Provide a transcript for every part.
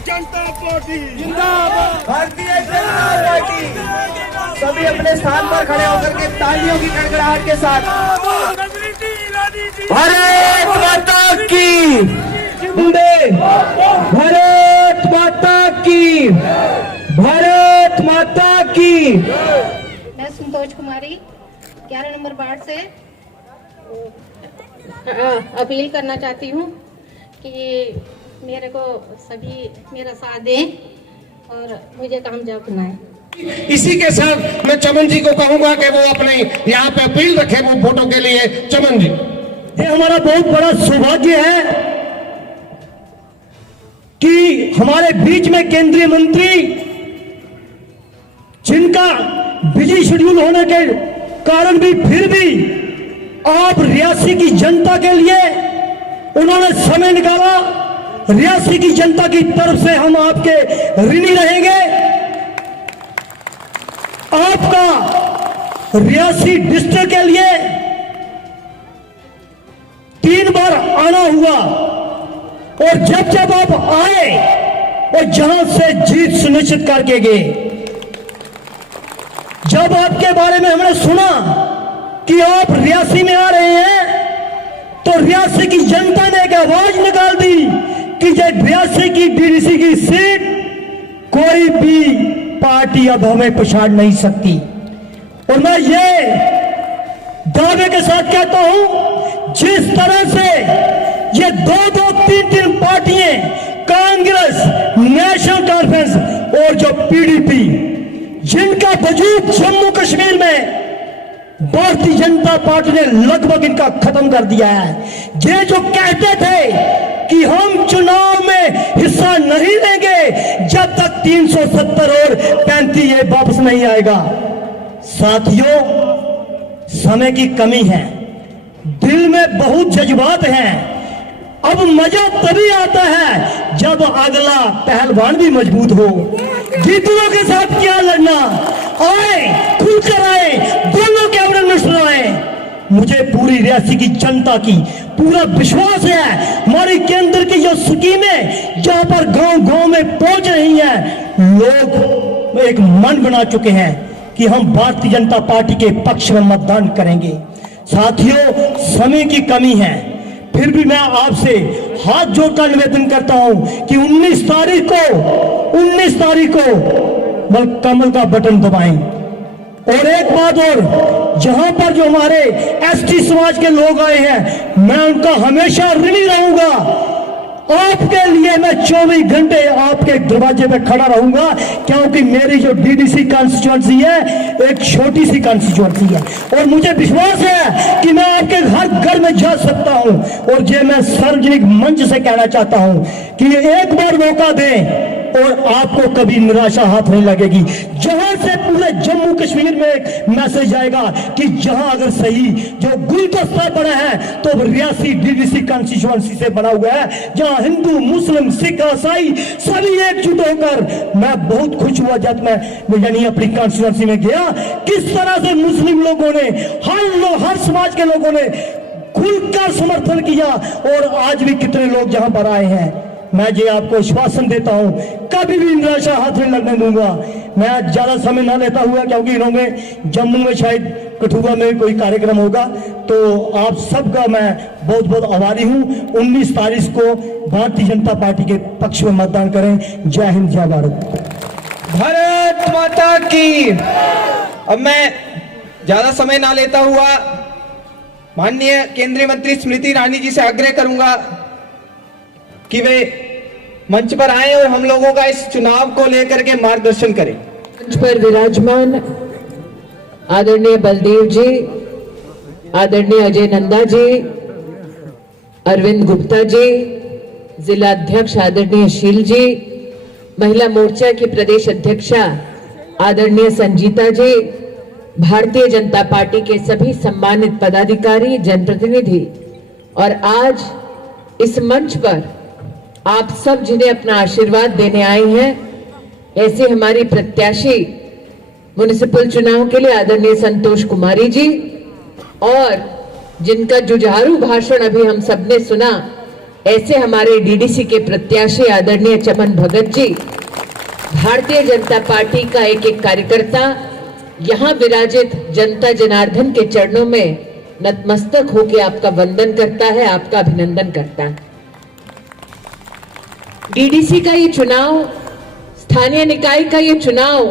जनता party जिंदाबाद। Bharatiya Janata party सभी अपने स्थान पर खड़े होकर के तालियों की गड़गड़ाहट के साथ भारत माता की जय, भारत माता की, भारत माता की। मैं संतोष कुमारी 11 नंबर वार्ड से अपील करना चाहती हूँ कि मेरे को सभी मेरा साथ दें और मुझे कामयाब बनाएं। इसी के साथ मैं चमन जी को कहूंगा कि वो अपने यहाँ पे अपील रखे वो फोटो के लिए। चमन जी, ये हमारा बहुत बड़ा सौभाग्य है कि हमारे बीच में केंद्रीय मंत्री, जिनका बिजी शेड्यूल होने के कारण भी फिर भी आप रियासी की जनता के लिए उन्होंने समय निकाला। रियासी की जनता की तरफ से हम आपके ऋणी रहेंगे। आपका रियासी डिस्ट्रिक्ट के लिए 3 बार आना हुआ और जब जब आप आए और जहां से जीत सुनिश्चित करके गए। जब आपके बारे में हमने सुना कि आप रियासी में आ रहे हैं तो रियासी की जनता ने एक आवाज निकाल दी कि ये रियासी की डीडीसी की सीट कोई भी पार्टी अब हमें पछाड़ नहीं सकती। और मैं ये दावे के साथ कहता हूं, जिस तरह से ये 2-2, 3-3 पार्टियां, कांग्रेस, नेशनल कॉन्फ्रेंस और जो पीडीपी, जिनका वजूद जम्मू कश्मीर में भारतीय जनता पार्टी ने लगभग इनका खत्म कर दिया है। ये जो कहते थे कि हम चुनाव में हिस्सा नहीं लेंगे जब तक 370 और 35 ये वापस नहीं आएगा। साथियों, समय की कमी है, दिल में बहुत जज्बात हैं। अब मजा तभी आता है जब अगला पहलवान भी मजबूत हो। जीतों के साथ क्या लड़ना, आए खुलकर आए, दोनों कैबिनेट मिनिस्टर आए। मुझे पूरी रियासी की जनता की पूरा विश्वास है, हमारी केंद्र की जो स्कीमें जहां पर गांव गांव में पहुंच रही हैं, लोग एक मन बना चुके हैं कि हम भारतीय जनता पार्टी के पक्ष में मतदान करेंगे। साथियों, समय की कमी है, फिर भी मैं आपसे हाथ जोड़कर निवेदन करता हूं कि 19 तारीख को कमल का बटन दबाएं। और एक बात और, जहां पर जो हमारे एसटी समाज के लोग आए हैं, मैं उनका हमेशा ऋणी रहूंगा। आपके लिए मैं 24 घंटे आपके दरवाजे पे खड़ा रहूंगा, क्योंकि मेरी जो डीडीसी कॉन्स्टिट्यूएंसी है एक छोटी सी कॉन्स्टिट्यूएंसी है और मुझे विश्वास है कि मैं आपके हर घर में जा सकता हूं। और ये मैं सार्वजनिक मंच से कहना चाहता हूं कि एक बार मौका दें और आपको कभी निराशा हाथ नहीं लगेगी। जहां से पूरे जम्मू कश्मीर में एक मैसेज आएगा कि जहां अगर सही जो गुलदस्ता बना है तो रियासी डीडीसी कॉन्स्टिट्यूएंसी से बना हुआ है, जहां हिंदू, मुस्लिम, सिख, ईसाई सभी एकजुट होकर। मैं बहुत खुश हुआ जब मैं यानी अपनी कॉन्स्टिट्यूएंसी में गया, किस तरह से मुस्लिम लोगों ने, हर समाज के लोगों ने खुलकर समर्थन किया और आज भी कितने लोग जहां पर आए हैं। मैं ये आपको आश्वासन देता हूं, कभी भी निराशा हाथ नहीं लगने दूंगा। मैं ज्यादा समय ना लेता हुआ, क्योंकि इन्होंने जम्मू में शायद कठुआ में कोई कार्यक्रम होगा, तो आप सबका मैं बहुत बहुत आभारी हूं। 19 तारीख को भारतीय जनता पार्टी के पक्ष में मतदान करें। जय हिंद, जय भारत। भारत माता की। अब मैं ज्यादा समय ना लेता हुआ माननीय केंद्रीय मंत्री स्मृति ईरानी जी से आग्रह करूंगा कि वे मंच पर आए और हम लोगों का इस चुनाव को लेकर के मार्गदर्शन करें। मंच पर विराजमान आदरणीय बलदेव जी, आदरणीय अजय नंदा जी, अरविंद गुप्ता जी, जिला अध्यक्ष आदरणीय शील जी, महिला मोर्चा की प्रदेश अध्यक्षा आदरणीय संजीता जी, भारतीय जनता पार्टी के सभी सम्मानित पदाधिकारी, जनप्रतिनिधि और आज इस मंच पर आप सब जिन्हें अपना आशीर्वाद देने आए हैं, ऐसे हमारी प्रत्याशी म्युनिसिपल चुनाव के लिए आदरणीय संतोष कुमारी जी और जिनका जुझारू भाषण अभी हम सबने सुना, ऐसे हमारे डीडीसी के प्रत्याशी आदरणीय चमन भगत जी, भारतीय जनता पार्टी का एक एक कार्यकर्ता यहाँ विराजित जनता जनार्दन के चरणों में नतमस्तक होकर आपका वंदन करता है, आपका अभिनंदन करता है। डीडीसी का ये चुनाव, स्थानीय निकाय का ये चुनाव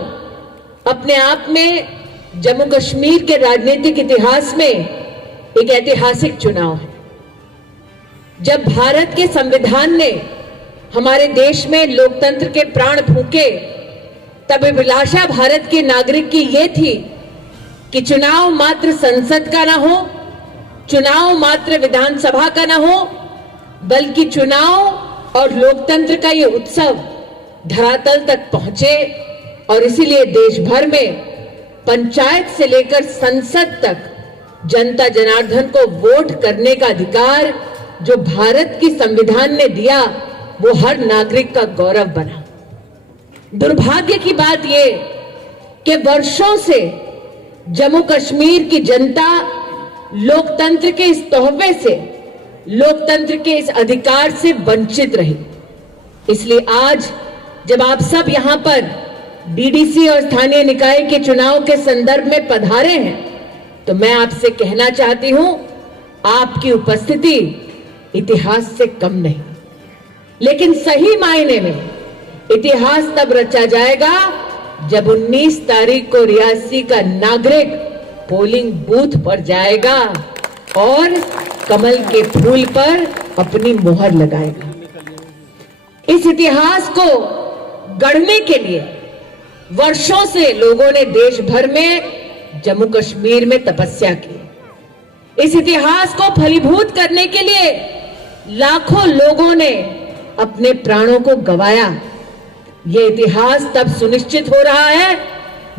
अपने आप में जम्मू कश्मीर के राजनीतिक इतिहास में एक ऐतिहासिक चुनाव है। जब भारत के संविधान ने हमारे देश में लोकतंत्र के प्राण फूंके, तब अभिलाषा भारत के नागरिक की ये थी कि चुनाव मात्र संसद का ना हो, चुनाव मात्र विधानसभा का ना हो, बल्कि चुनाव और लोकतंत्र का ये उत्सव धरातल तक पहुंचे। और इसीलिए देश भर में पंचायत से लेकर संसद तक जनता जनार्दन को वोट करने का अधिकार जो भारत की संविधान ने दिया, वो हर नागरिक का गौरव बना। दुर्भाग्य की बात ये कि वर्षों से जम्मू कश्मीर की जनता लोकतंत्र के इस तोहफे से, लोकतंत्र के इस अधिकार से वंचित रही। इसलिए आज जब आप सब यहां पर डीडीसी और स्थानीय निकाय के चुनाव के संदर्भ में पधारे हैं, तो मैं आपसे कहना चाहती हूं, आपकी उपस्थिति इतिहास से कम नहीं, लेकिन सही मायने में इतिहास तब रचा जाएगा जब 19 तारीख को रियासी का नागरिक पोलिंग बूथ पर जाएगा और कमल के फूल पर अपनी मोहर लगाएगा। इस इतिहास को गढ़ने के लिए वर्षों से लोगों ने देश भर में जम्मू कश्मीर में तपस्या की। इस इतिहास को फलीभूत करने के लिए लाखों लोगों ने अपने प्राणों को गंवाया। ये इतिहास तब सुनिश्चित हो रहा है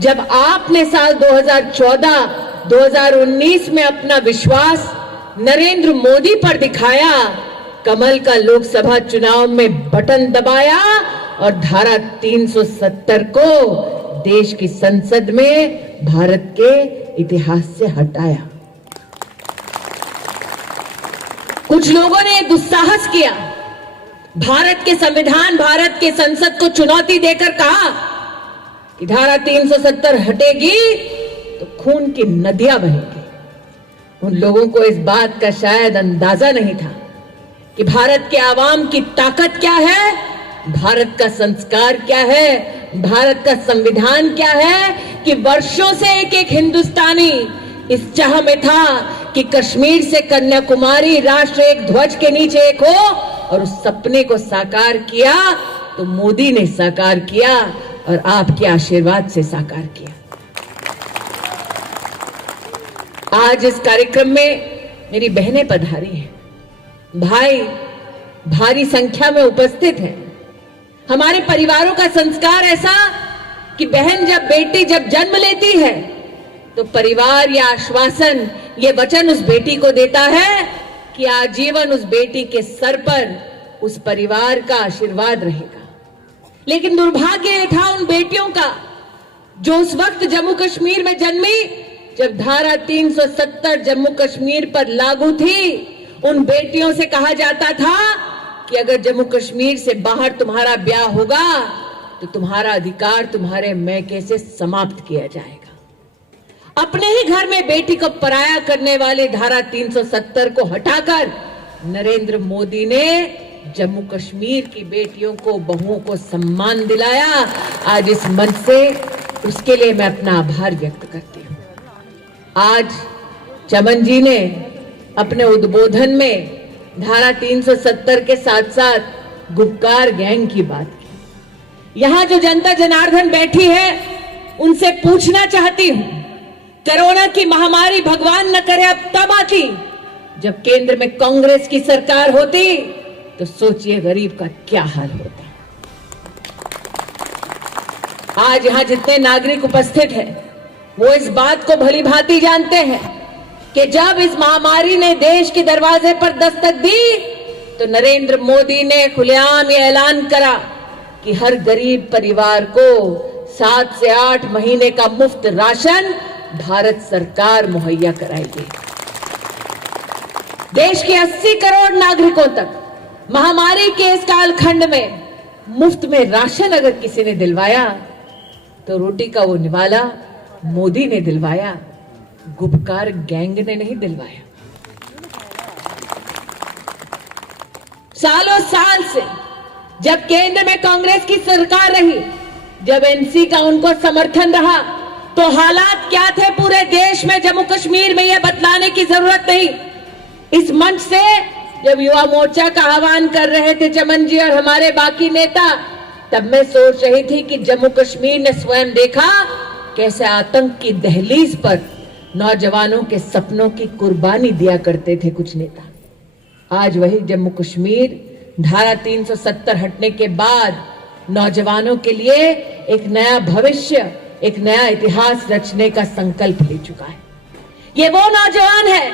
जब आपने साल 2014-2019 में अपना विश्वास नरेंद्र मोदी पर दिखाया, कमल का लोकसभा चुनाव में बटन दबाया और धारा 370 को देश की संसद में भारत के इतिहास से हटाया। कुछ लोगों ने दुस्साहस किया, भारत के संविधान, भारत के संसद को चुनौती देकर कहा कि धारा 370 हटेगी तो खून की नदियां बहेंगी। उन लोगों को इस बात का शायद अंदाजा नहीं था कि भारत के आवाम की ताकत क्या है, भारत का संस्कार क्या है, भारत का संविधान क्या है, कि वर्षों से एक एक हिंदुस्तानी इस चाह में था कि कश्मीर से कन्याकुमारी राष्ट्र एक ध्वज के नीचे एक हो, और उस सपने को साकार किया तो मोदी ने साकार किया और आपके आशीर्वाद से साकार किया। आज इस कार्यक्रम में मेरी बहनें पधारी हैं, भाई भारी संख्या में उपस्थित हैं। हमारे परिवारों का संस्कार ऐसा कि बहन जब बेटी जब जन्म लेती है तो परिवार या आश्वासन, ये वचन उस बेटी को देता है कि आजीवन उस बेटी के सर पर उस परिवार का आशीर्वाद रहेगा। लेकिन दुर्भाग्य ये था उन बेटियों का जो उस वक्त जम्मू कश्मीर में जन्मी जब धारा 370 जम्मू कश्मीर पर लागू थी। उन बेटियों से कहा जाता था कि अगर जम्मू कश्मीर से बाहर तुम्हारा ब्याह होगा तो तुम्हारा अधिकार तुम्हारे मैके से समाप्त किया जाएगा। अपने ही घर में बेटी को पराया करने वाली धारा 370 को हटाकर नरेंद्र मोदी ने जम्मू कश्मीर की बेटियों को, बहुओं को सम्मान दिलाया। आज इस मंच से उसके लिए मैं अपना आभार व्यक्त करती हूँ। आज चमन जी ने अपने उद्बोधन में धारा 370 के साथ साथ गुपकार गैंग की बात की। यहां जो जनता जनार्दन बैठी है उनसे पूछना चाहती हूं, कोरोना की महामारी भगवान न करे अब तब आती जब केंद्र में कांग्रेस की सरकार होती, तो सोचिए गरीब का क्या हाल होता। आज यहां जितने नागरिक उपस्थित हैं वो इस बात को भली भांति जानते हैं कि जब इस महामारी ने देश के दरवाजे पर दस्तक दी तो नरेंद्र मोदी ने खुलेआम ये ऐलान करा कि हर गरीब परिवार को 7 से 8 महीने का मुफ्त राशन भारत सरकार मुहैया कराएगी। देश के 80 करोड़ नागरिकों तक महामारी के इस कालखंड में मुफ्त में राशन अगर किसी ने दिलवाया तो रोटी का वो निवाला मोदी ने दिलवाया, गुपकार गैंग ने नहीं दिलवाया। सालों साल से जब केंद्र में कांग्रेस की सरकार रही, जब एनसी का उनको समर्थन रहा, तो हालात क्या थे पूरे देश में, जम्मू कश्मीर में, यह बतलाने की जरूरत नहीं। इस मंच से जब युवा मोर्चा का आह्वान कर रहे थे चमन जी और हमारे बाकी नेता, तब मैं सोच रही थी कि जम्मू कश्मीर ने स्वयं देखा कैसे आतंक की दहलीज पर नौजवानों के सपनों की कुर्बानी दिया करते थे कुछ नेता। आज वही जम्मू कश्मीर धारा 370 हटने के बाद नौजवानों के लिए एक नया भविष्य, एक नया इतिहास रचने का संकल्प ले चुका है। ये वो नौजवान है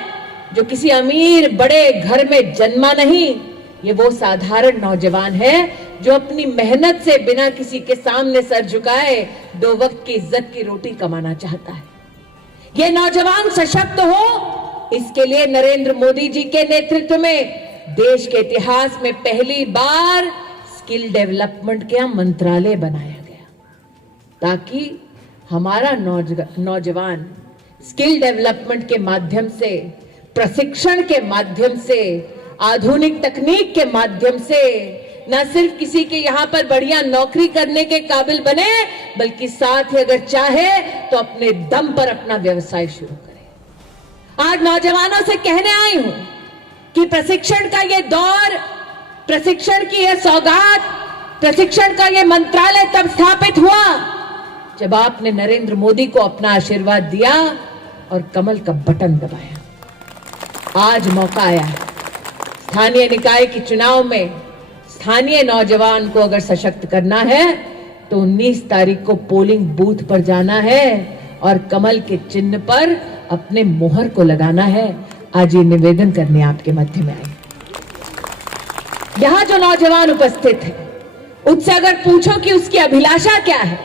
जो किसी अमीर बड़े घर में जन्मा नहीं, ये वो साधारण नौजवान है जो अपनी मेहनत से बिना किसी के सामने सर झुकाए 2 वक्त की इज्जत की रोटी कमाना चाहता है। ये नौजवान सशक्त हो, इसके लिए नरेंद्र मोदी जी के नेतृत्व में देश के इतिहास में पहली बार स्किल डेवलपमेंट का मंत्रालय बनाया गया, ताकि हमारा नौजवान स्किल डेवलपमेंट के माध्यम से, प्रशिक्षण के माध्यम से, आधुनिक तकनीक के माध्यम से न सिर्फ किसी के यहाँ पर बढ़िया नौकरी करने के काबिल बने, बल्कि साथ ही अगर चाहे तो अपने दम पर अपना व्यवसाय शुरू करे। आज नौजवानों से कहने आई हूं कि प्रशिक्षण का ये दौर, प्रशिक्षण की यह सौगात, प्रशिक्षण का यह मंत्रालय तब स्थापित हुआ जब आपने नरेंद्र मोदी को अपना आशीर्वाद दिया और कमल का बटन दबाया। आज मौका आया है, स्थानीय निकाय के चुनाव में स्थानीय नौजवान को अगर सशक्त करना है तो 19 तारीख को पोलिंग बूथ पर जाना है और कमल के चिन्ह पर अपने मोहर को लगाना है। आज ये निवेदन करने आपके मध्य में आई। यहां जो नौजवान उपस्थित है, उससे अगर पूछो कि उसकी अभिलाषा क्या है,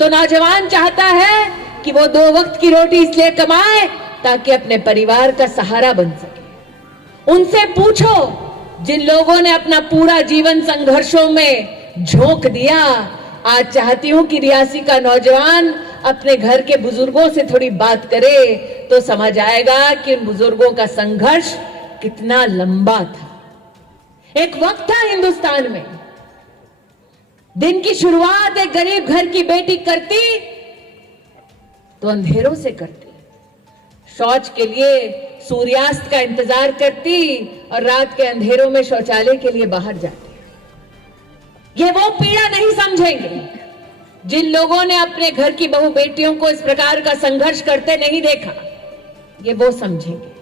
तो नौजवान चाहता है कि वो 2 वक्त की रोटी इसलिए कमाए ताकि अपने परिवार का सहारा बन सके। उनसे पूछो जिन लोगों ने अपना पूरा जीवन संघर्षों में झोंक दिया, आज चाहती हूं कि रियासी का नौजवान अपने घर के बुजुर्गों से थोड़ी बात करे तो समझ आएगा कि उन बुजुर्गों का संघर्ष कितना लंबा था। एक वक्त था हिंदुस्तान में, दिन की शुरुआत एक गरीब घर की बेटी करती तो अंधेरों से करती, शौच के लिए सूर्यास्त का इंतजार करती और रात के अंधेरों में शौचालय के लिए बाहर जाती। ये वो पीड़ा नहीं समझेंगे जिन लोगों ने अपने घर की बहू बेटियों को इस प्रकार का संघर्ष करते नहीं देखा। ये वो समझेंगे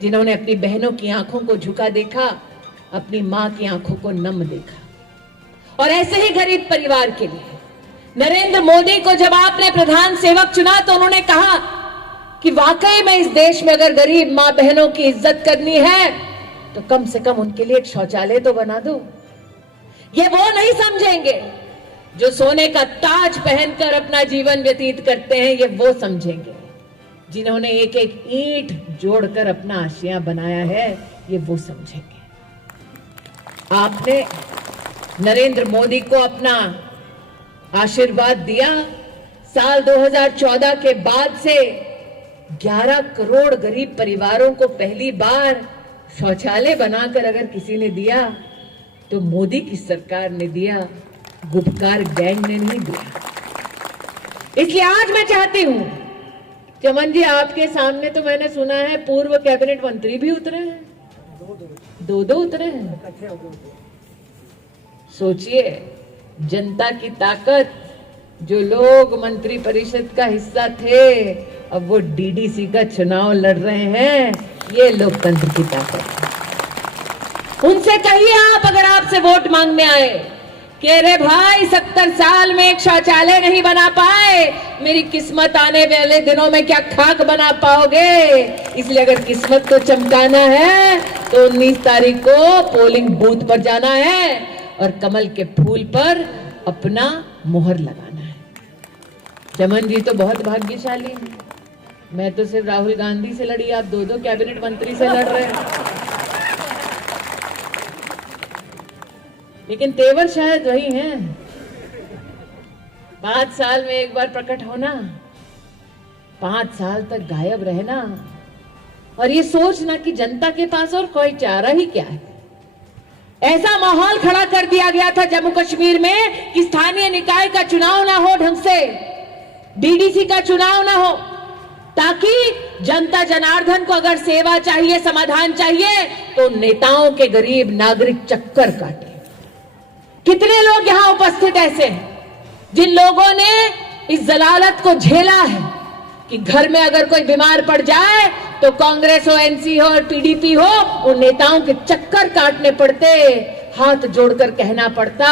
जिन्होंने अपनी बहनों की आंखों को झुका देखा, अपनी मां की आंखों को नम देखा। और ऐसे ही गरीब परिवार के लिए नरेंद्र मोदी को जब आपने प्रधान सेवक चुना तो उन्होंने कहा कि वाकई में इस देश में अगर गरीब मां बहनों की इज्जत करनी है तो कम से कम उनके लिए एक शौचालय तो बना दो। ये वो नहीं समझेंगे जो सोने का ताज पहनकर अपना जीवन व्यतीत करते हैं, ये वो समझेंगे जिन्होंने एक एक ईंट जोड़कर अपना आशिया बनाया है, ये वो समझेंगे। आपने नरेंद्र मोदी को अपना आशीर्वाद दिया। साल 2014 के बाद से 11 करोड़ गरीब परिवारों को पहली बार शौचालय बनाकर अगर किसी ने दिया तो मोदी की सरकार ने दिया, गुपकार गैंग ने नहीं दिया। इसलिए आज मैं चाहती हूं, चमन जी आपके सामने तो मैंने सुना है पूर्व कैबिनेट मंत्री भी उतरे हैं, 2 उतरे हैं। सोचिए जनता की ताकत, जो लोग मंत्री परिषद का हिस्सा थे अब वो डीडीसी का चुनाव लड़ रहे हैं, ये लोकतंत्र की ताकत है। उनसे कहिए आप अगर आपसे वोट मांगने आए कि अरे भाई 70 साल में एक शौचालय नहीं बना पाए, मेरी किस्मत आने वाले दिनों में क्या खाक बना पाओगे। इसलिए अगर किस्मत को चमकाना है तो 19 तारीख को पोलिंग बूथ पर जाना है और कमल के फूल पर अपना मोहर लगाना है। चमन जी तो बहुत भाग्यशाली हैं, मैं तो सिर्फ राहुल गांधी से लड़ी, आप 2 कैबिनेट मंत्री से लड़ रहे हैं। लेकिन तेवर शायद वही हैं। 5 साल में एक बार प्रकट होना, 5 साल तक गायब रहना और ये सोचना कि जनता के पास और कोई चारा ही क्या है। ऐसा माहौल खड़ा कर दिया गया था जम्मू कश्मीर में कि स्थानीय निकाय का चुनाव ना हो ढंग से, डीडीसी का चुनाव ना हो, ताकि जनता जनार्दन को अगर सेवा चाहिए, समाधान चाहिए, तो नेताओं के गरीब नागरिक चक्कर काटे। कितने लोग यहां उपस्थित ऐसे हैं जिन लोगों ने इस जलालत को झेला है कि घर में अगर कोई बीमार पड़ जाए तो कांग्रेस हो, एनसी हो, पीडीपी हो, उन नेताओं के चक्कर काटने पड़ते, हाथ जोड़कर कहना पड़ता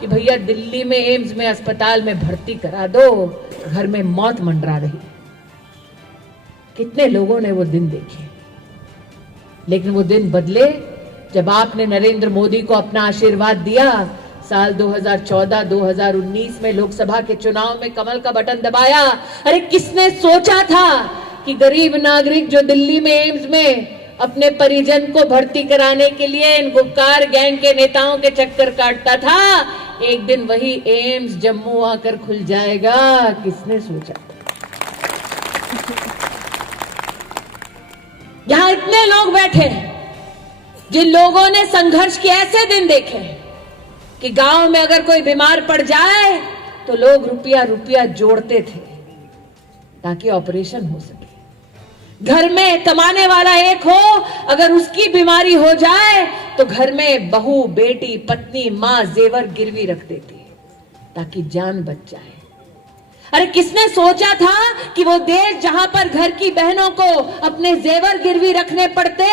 कि भैया दिल्ली में एम्स में अस्पताल में भर्ती करा दो, घर में मौत मंडरा रही। कितने लोगों ने वो दिन देखे, लेकिन वो दिन बदले जब आपने नरेंद्र मोदी को अपना आशीर्वाद दिया। साल 2014-2019 में लोकसभा के चुनाव में कमल का बटन दबाया। अरे किसने सोचा था कि गरीब नागरिक जो दिल्ली में एम्स में अपने परिजन को भर्ती कराने के लिए इन गुपकार गैंग के नेताओं के चक्कर काटता था, एक दिन वही एम्स जम्मू आकर खुल जाएगा। किसने सोचा? यहां इतने लोग बैठे हैं जिन लोगों ने संघर्ष के ऐसे दिन देखे कि गांव में अगर कोई बीमार पड़ जाए तो लोग रुपया जोड़ते थे ताकि ऑपरेशन हो सके। घर में कमाने वाला एक हो, अगर उसकी बीमारी हो जाए तो घर में बहू, बेटी, पत्नी, मां जेवर गिरवी रख देती ताकि जान बच जाए। अरे किसने सोचा था कि वो देश जहां पर घर की बहनों को अपने जेवर गिरवी रखने पड़ते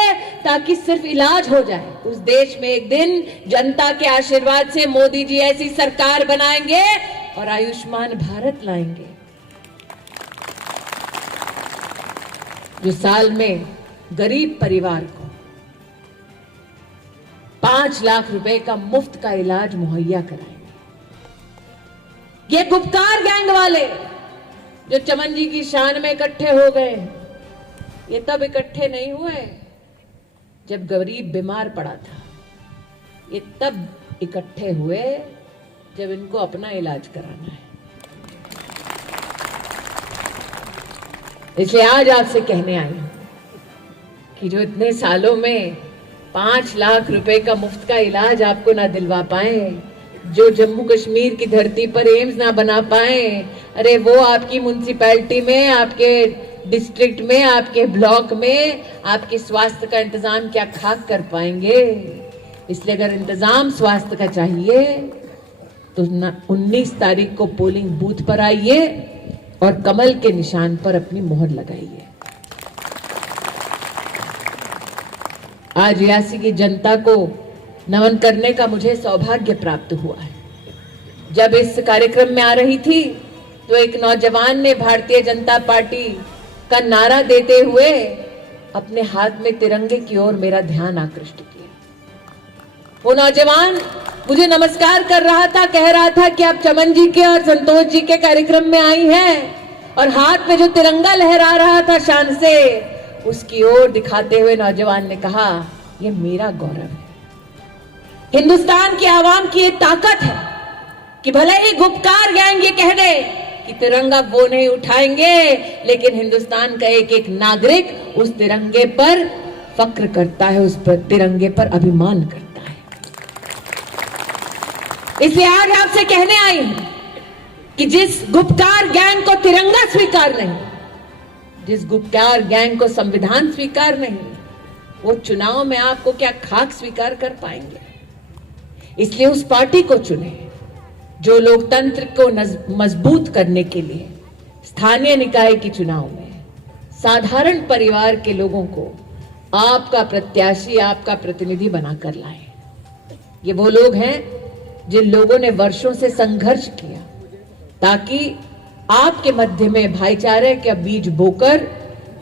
ताकि सिर्फ इलाज हो जाए, उस देश में एक दिन जनता के आशीर्वाद से मोदी जी ऐसी सरकार बनाएंगे और आयुष्मान भारत लाएंगे जो साल में गरीब परिवार को 5 लाख रुपए का मुफ्त का इलाज मुहैया कराएंगे। ये गुपकार गैंग वाले जो चमन जी की शान में इकट्ठे हो गए, ये तब इकट्ठे नहीं हुए जब गरीब बीमार पड़ा था, ये तब इकट्ठे हुए जब इनको अपना इलाज कराना है। इसलिए आज आपसे कहने आई हूं कि जो इतने सालों में 5 लाख रुपए का मुफ्त का इलाज आपको ना दिलवा पाए, जो जम्मू कश्मीर की धरती पर एम्स ना बना पाए, अरे वो आपकी म्युनिसिपैलिटी में, आपके डिस्ट्रिक्ट में, आपके ब्लॉक में आपके स्वास्थ्य का इंतजाम क्या खाक कर पाएंगे। इसलिए अगर इंतजाम स्वास्थ्य का चाहिए तो 19 तारीख को पोलिंग बूथ पर आइए और कमल के निशान पर अपनी मोहर लगाइए। आज रियासी की जनता को नमन करने का मुझे सौभाग्य प्राप्त हुआ है। जब इस कार्यक्रम में आ रही थी तो एक नौजवान ने भारतीय जनता पार्टी का नारा देते हुए अपने हाथ में तिरंगे की ओर मेरा ध्यान आकृष्ट किया। वो नौजवान मुझे नमस्कार कर रहा था, कह रहा था कि आप चमन जी के और संतोष जी के कार्यक्रम में आई हैं, और हाथ में जो तिरंगा लहरा रहा था शान से, उसकी ओर दिखाते हुए नौजवान ने कहा, ये मेरा गौरव है। हिंदुस्तान की आवाम की ये ताकत है कि भले ही गुपकार गैंग ये कह दे कि तिरंगा वो नहीं उठाएंगे, लेकिन हिंदुस्तान का एक एक नागरिक उस तिरंगे पर फक्र करता है, उस पर तिरंगे पर अभिमान करता है। इसलिए आज आपसे कहने आई हूं कि जिस गुपकार गैंग को तिरंगा स्वीकार नहीं, जिस गुपकार गैंग को संविधान स्वीकार नहीं, वो चुनाव में आपको क्या खाक स्वीकार कर पाएंगे। इसलिए उस पार्टी को चुने जो लोकतंत्र को मजबूत करने के लिए स्थानीय निकाय के चुनाव में साधारण परिवार के लोगों को आपका प्रत्याशी, आपका प्रतिनिधि बनाकर लाए। ये वो लोग हैं जिन लोगों ने वर्षों से संघर्ष किया ताकि आपके मध्य में भाईचारे का बीज बोकर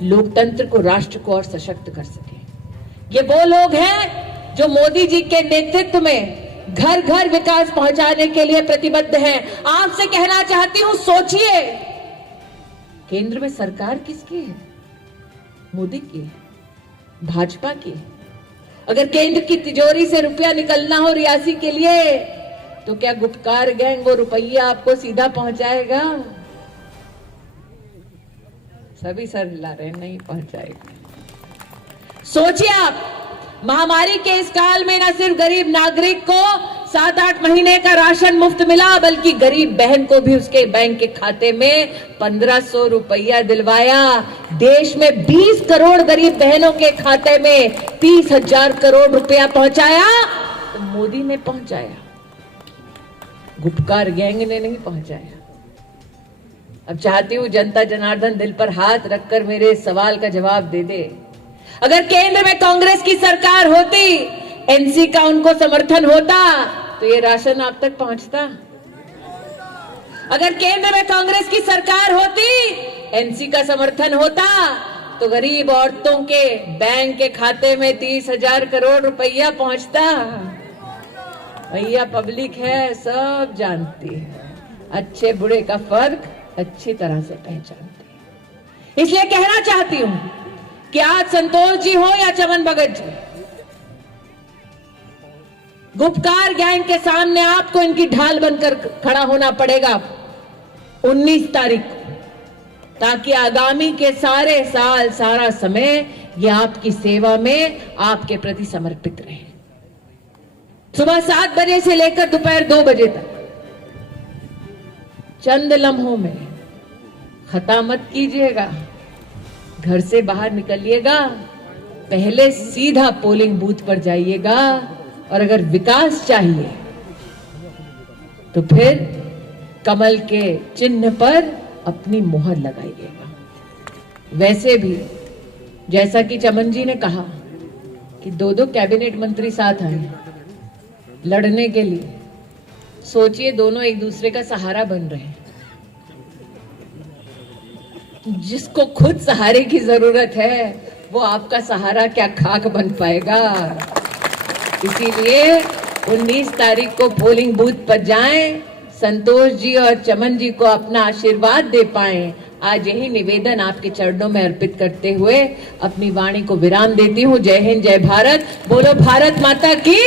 लोकतंत्र को, राष्ट्र को और सशक्त कर सके। ये वो लोग हैं जो मोदी जी के नेतृत्व में घर घर विकास पहुंचाने के लिए प्रतिबद्ध हैं। आपसे कहना चाहती हूं, सोचिए, केंद्र में सरकार किसकी है? मोदी की है, भाजपा की है। अगर केंद्र की तिजोरी से रुपया निकलना हो रियासी के लिए तो क्या गुपकार गैंग वो रुपया आपको सीधा पहुंचाएगा? सभी सर हिला रहे हैं, नहीं पहुंचाएगा। सोचिए आप, महामारी के इस काल में न सिर्फ गरीब नागरिक को 7-8 महीने का राशन मुफ्त मिला, बल्कि गरीब बहन को भी उसके बैंक के खाते में 1500 रुपया दिलवाया। देश में 20 करोड़ गरीब बहनों के खाते में 30,000 करोड़ रुपया पहुंचाया तो मोदी ने पहुंचाया, गुपकार गैंग ने नहीं पहुंचाया। अब चाहती हूं जनता जनार्दन दिल पर हाथ रखकर मेरे सवाल का जवाब दे दे। अगर केंद्र में कांग्रेस की सरकार होती, एनसी का उनको समर्थन होता, तो ये राशन आप तक पहुंचता? अगर केंद्र में कांग्रेस की सरकार होती, एनसी का समर्थन होता, तो गरीब औरतों के बैंक के खाते में 30,000 करोड़ रुपया पहुंचता। भैया पब्लिक है, सब जानती है, अच्छे बुरे का फर्क अच्छी तरह से पहचानती है। इसलिए कहना चाहती हूं कि आज संतोष जी हो या चमन भगत जी, गुपकार गैंग के सामने आपको इनकी ढाल बनकर खड़ा होना पड़ेगा 19 तारीख को, ताकि आगामी के सारे साल, सारा समय ये आपकी सेवा में, आपके प्रति समर्पित रहे। सुबह 7 बजे से लेकर दोपहर 2 बजे तक चंद लम्हों में खता मत कीजिएगा, घर से बाहर निकलिएगा, पहले सीधा पोलिंग बूथ पर जाइएगा, और अगर विकास चाहिए तो फिर कमल के चिन्ह पर अपनी मोहर लगाइएगा। वैसे भी जैसा कि चमन जी ने कहा कि 2-2 कैबिनेट मंत्री साथ आए लड़ने के लिए, सोचिए दोनों एक दूसरे का सहारा बन रहे हैं। जिसको खुद सहारे की जरूरत है वो आपका सहारा क्या खाक बन पाएगा। इसीलिए 19 तारीख को पोलिंग बूथ पर जाएं, संतोष जी और चमन जी को अपना आशीर्वाद दे पाएं। आज यही निवेदन आपके चरणों में अर्पित करते हुए अपनी वाणी को विराम देती हूँ। जय हिंद, जय भारत, बोलो भारत माता की।